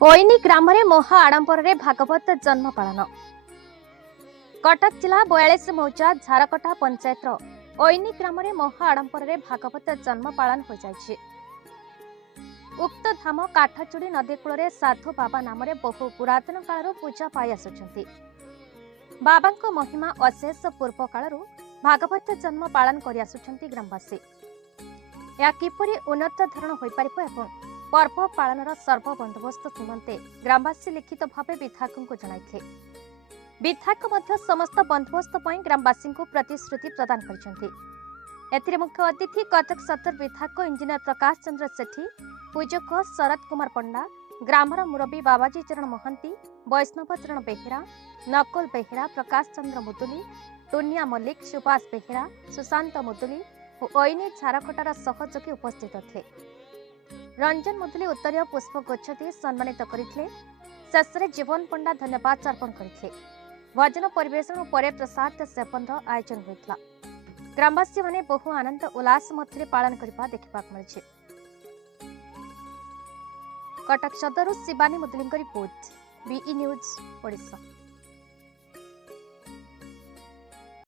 ओइनी ग्राम में महा आडंबर भागवत जन्म पालन। कटक जिला 42 मौजा झारकटा पंचायत ओइनी ग्राम में महा आडंबर भागवत जन्म पालन हो जाइछि। उक्त धाम काठचुड़ी नदी कूल साधु बाबा नाम बहु पुरातन काल पूजा पाई आसुछंती। बाबा महिमा अशेष पूर्व काल भागवत जन्म पालन कर आसुछंती ग्रामवासी। या किपरि उन्नत धरण होई परिबो एवं पर्व पालनर सर्व बंदोबस्त निमंते ग्रामवासी लिखित भाव विधायक को जणाइथे। विधायक मध्य समस्त बंदोबस्त पई ग्रामवासी को प्रतिश्रुति प्रदान करछंती। एथिरे मुख्य अतिथि कटक सदर विधायक इंजीनियर प्रकाश चंद्र सेठी, पूजक शरद कुमार पंडा, ग्रामर मुरबी बाबाजी चरण महंती, वैष्णव चरण बेहेरा, नकुल बेहेरा, प्रकाश चंद्र मुदुली, टुनिया मल्लिक, सुभाष बेहेरा, सुशांत मुदुली और ओइनी झारकटार सहयोगी उपस्थित थे। रंजन मुदुली उत्तरीय पुष्प गुच्छ दी सम्मानित करथिले। शेषरे जीवन पंडा धन्यवाद अर्पण करथिले। भजन परिवेषण और प्रसाद सेवन आयोजन होइतला। ग्रामवासी माने बहु आनंद उल्लास मध्य पालन करबा देखिबा मिलछि। Cuttack Sadar Shivani Muduli report, BE news Odisha.